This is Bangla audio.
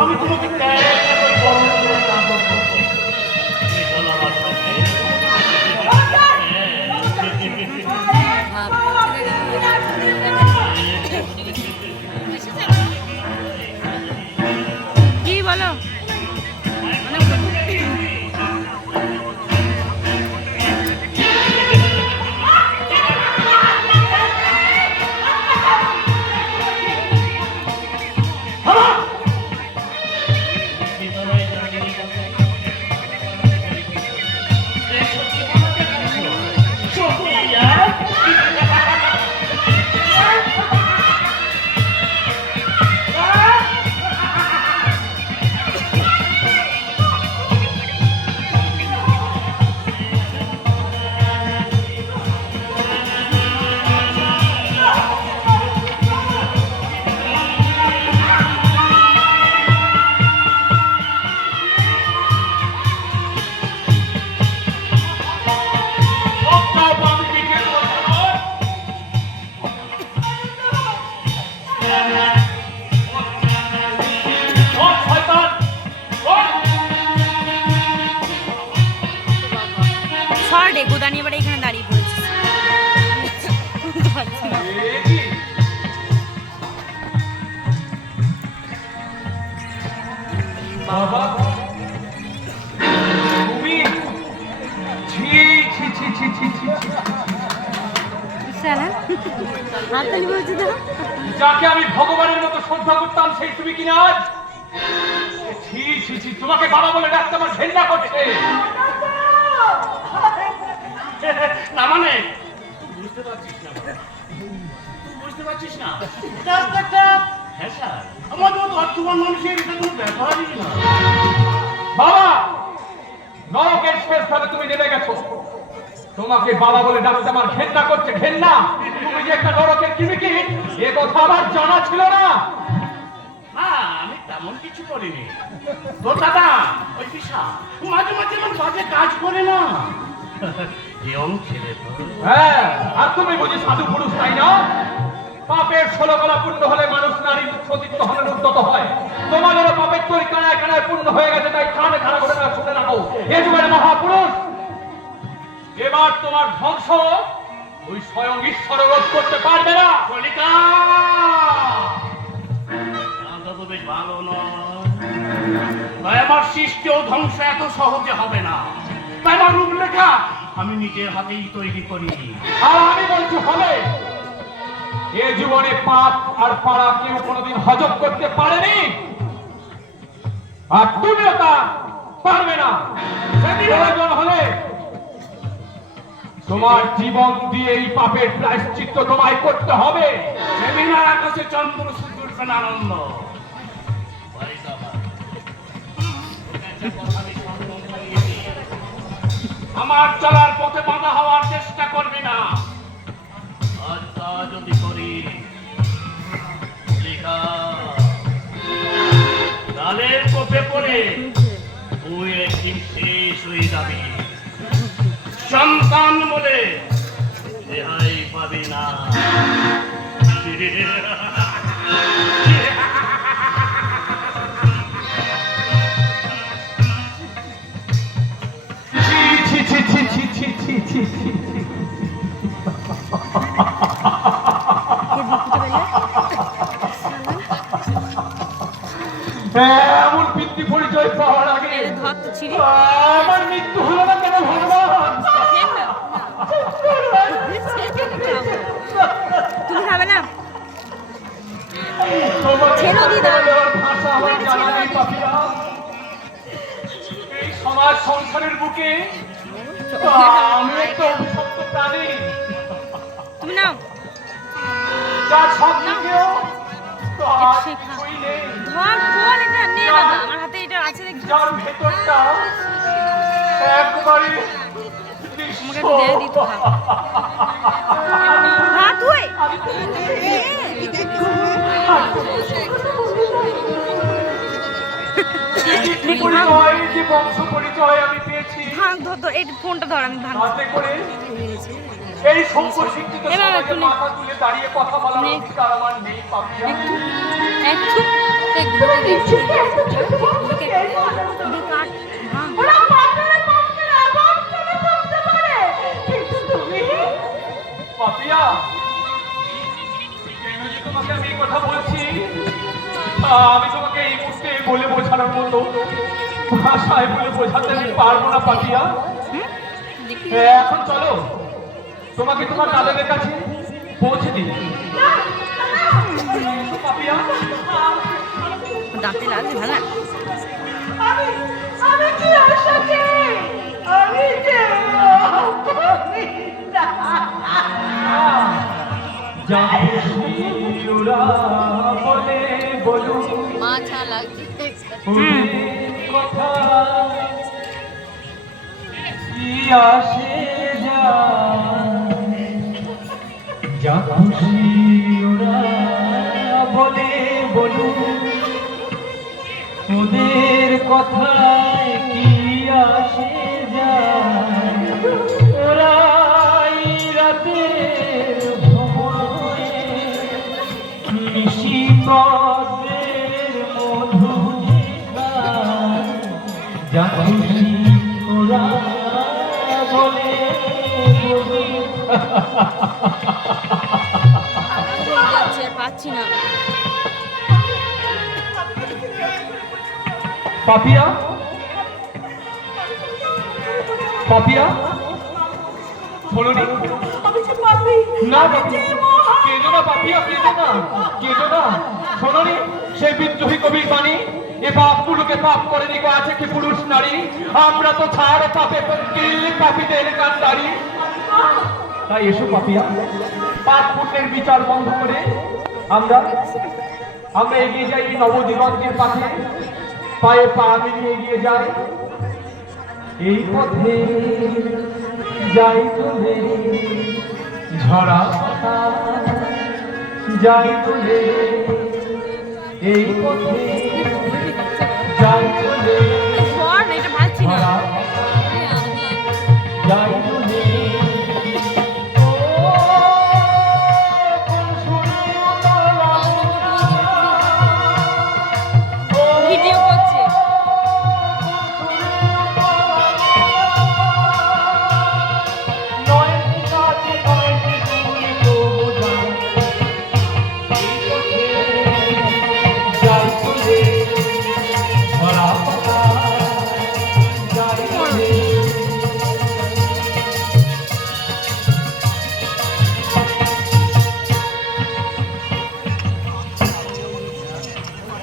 আমি তোমাকে কি বলো? গোদা নিয়ে এবারে এখানে দাঁড়িয়ে পড়েছে। বাবা তুমি ছি ছি ছি ছি ছি ছি শালা হাততালি বলছে তো। যাকে আমি ভগবানের মতো শ্রদ্ধা করতাম সেই তুমি কিনা আজ ছি ছি ছি তোমাকে বাবা বলে ডাকতে আমার ঘেন্না করছে। না মানে বুঝতে পারছিস না, বুঝতে পারছিস না হ্যাঁ স্যার আমার মতো অর্থবান মানুষের এটা কোনো ব্যাপারই না। বাবা নরকের শেষ ভাবে তুমি নেমে গেছো, তোমাকে বাবা বলে ডাকতে আমার ঘেন্না করছে। ঘেন্না তুমি যে একটা নরকের কিমিকি এ কথা আমার জানা ছিল না। হ্যাঁ আমি তেমন কিছু করিনি তো দাদা, ওই পিসা মাঝে মাঝে আমার বাজে কাজ করে না। হ্যাঁ আর তুমি বুঝি সাধু পুরুষ তাই না? পাপের 16 গলা পূর্ণ হলে মানুষ নারী সতীত্ব হলে উদ্যত হয়। তোমাদেরও পাপের তৈরি কানায় কানায় পূর্ণ হয়ে গেছে, তাই কানে খানা করে না শুনে রাখো এ যুগের মহাপুরুষ। এবার তোমার ধ্বংস ওই স্বয়ং ঈশ্বর রোধ করতে পারবে না। কলিকা তো বেশ ভালো নয়, তাই আমার সৃষ্টিও ধ্বংস এত সহজে হবে না। তাই আমার রূপরেখা আমি নিজের হাতেই তৈরি করি। আর আমি বলছি হবে, এ জীবনে পাপ আর পাড়া কেউ কোনোদিন হজম করতে পারেনি, আর তুমিও তা পারবে না। প্রয়োজন হলে তোমার জীবন দিয়ে এই পাপের প্রায়শ্চিত্ত তোমায় করতে হবে। সেদিন আর আকাশে চন্দ্র সূর্য উঠবে না আনন্দ। আমার চলার পথে বাধা হওয়ার চেষ্টা করবি না, আর তা যদি করি ডালের কোপে পড়ে তুই একদিন শেষ হয়ে যাবি। সন্তান বলে রেহাই পাবি না। এমন পিতৃ পরিচয় পাওয়ার আগে আমার মৃত্যু হলো না কেন ভগবান? তুমি খাবে না? এই সমাজ সংসারের বুকে আমি একটা অভিশপ্ত প্রাণী। তুমি নাও যার সব দিকেও আমার হাতে এটা আছে, যার ভেতরটা একবারে ফোনটা ধর, আমি হাতে করে এই সভ্য শিক্ষিত এ বাবা, সমাজে তুলে। মাথা তুলে দাঁড়িয়ে কথা বলার নে। অধিকার আমার নেই পাপিয়া। একটু ওরা পাথরে পাথরে আবার চলে করতে পারে, কিন্তু তুমি পাপিয়া, কেন যে তোমাকে আমি এই কথা বলছি, আমি তোমাকে এই মুহূর্তে বলে বোঝানোর মতো ভাষায় বলে বোঝাতে আমি পারবো না পাপিয়া। এখন চলো, তোমাকে তোমার দাদাদের কাছে পৌঁছে দিই। এসো পাপিয়া। দাঁতে লাগবে ভালো না। আমি আমি কি আশাকে আমি যে জানিরা বলে বলুন মাছা লাগছে ওদের কথা কি আসে যায়, যা খুশি ওরা বলে বলুন ওদের কথায় কি আসে যায়, ওরাই রাতের ভ্রমণে নিশিতের মধু খায়, যা খুশি ওরা বলে বলুন। যাচ্ছে আর পাচ্ছি না। পাপিয়া, পাপিয়া, বলুনি আমি যে পাপি, না আমি যে মহা কেঁদো না পাপিয়া, কেঁদো না, কেঁদো না। শোনোনি সেই বিদ্রোহী কবির বাণী, এ পাপগুলোকে পাপ করে দিকে আছে কি পুরুষ নারী, আমরা তো ছাড় পাপে কিল পাপীদের কান্ডারি। তাই এসো পাপিয়া, পাপ পুণ্যের বিচার বন্ধ করে আমরা আমরা এগিয়ে যাই এই নবদিগন্তের পাশে, পায়ে পা মিলিয়ে এগিয়ে যাই এই পথে, যাই চলে ঝরা পাতা, যাই চলে এই পথে, যাই চলে এটা পাচ্ছি না। ঝরা পাতা, যাই